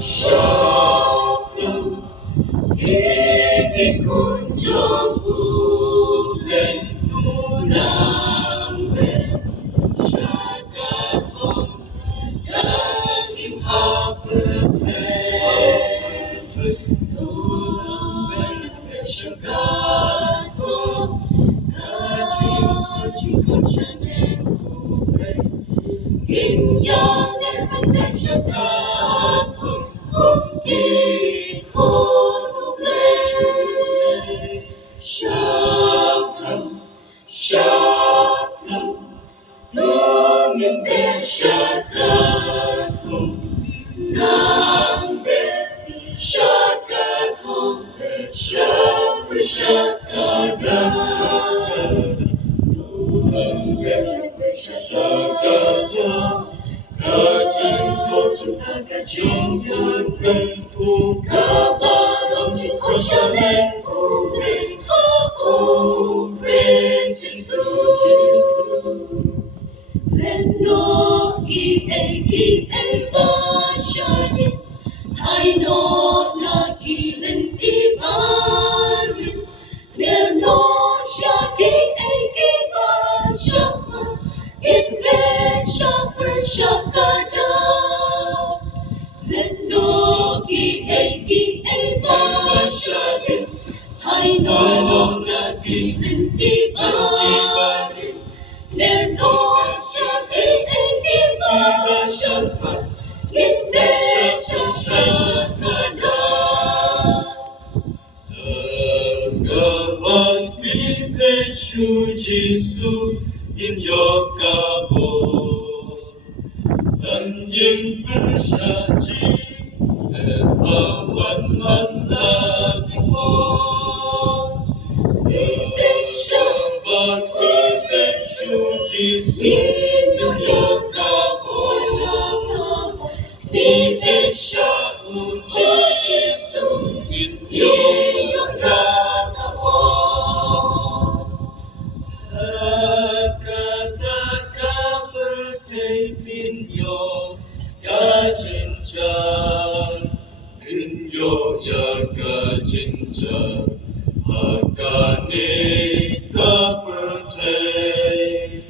Shalom, ibig kong ulen unangbe, shakaton, daging haperte, nuben shakaton, kajing kachanen ulen, inyane hande shakaton, Shalom, shalom, lungin shakaton, nambe shakaton, shakaton, nambe shakaton, kajing kochun kajing yunpen kabarong chikoshamen oh, praise Jesus. Leno e bashani, haino nagilen ibarin, leno shaki bashama, inve shafar shakada. Leno bashani, haino nagilen ibarin, leno shaki bashama, inve shafar shakada. Dagawan Bibeshu Jisu in Yokabo, Danyang Pershaji, Ebawan Manlagi mo. Dagawan Bibeshu Jisu in Yokabo, Bibesha Jisu in Yokabo. Kata bertepinyo kajinjan, inyo ya kajinjan, hakane kapertay.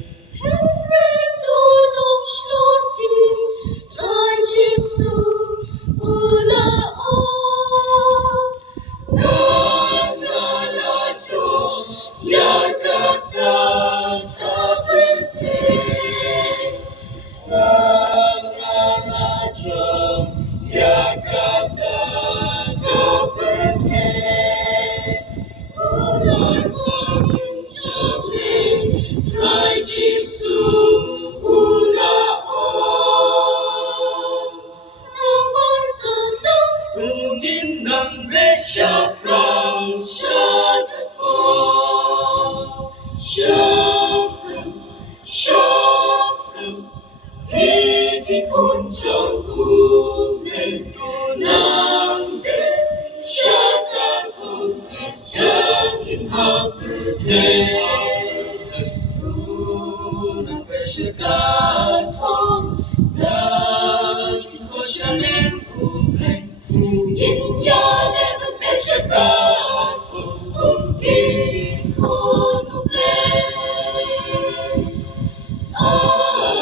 Shalom, ibig kong ulen unangbe, shakaton, daging haperte, unang shakaton, daging kosyanen ulen, inyane shakaton, ibig kong ulen. Amen.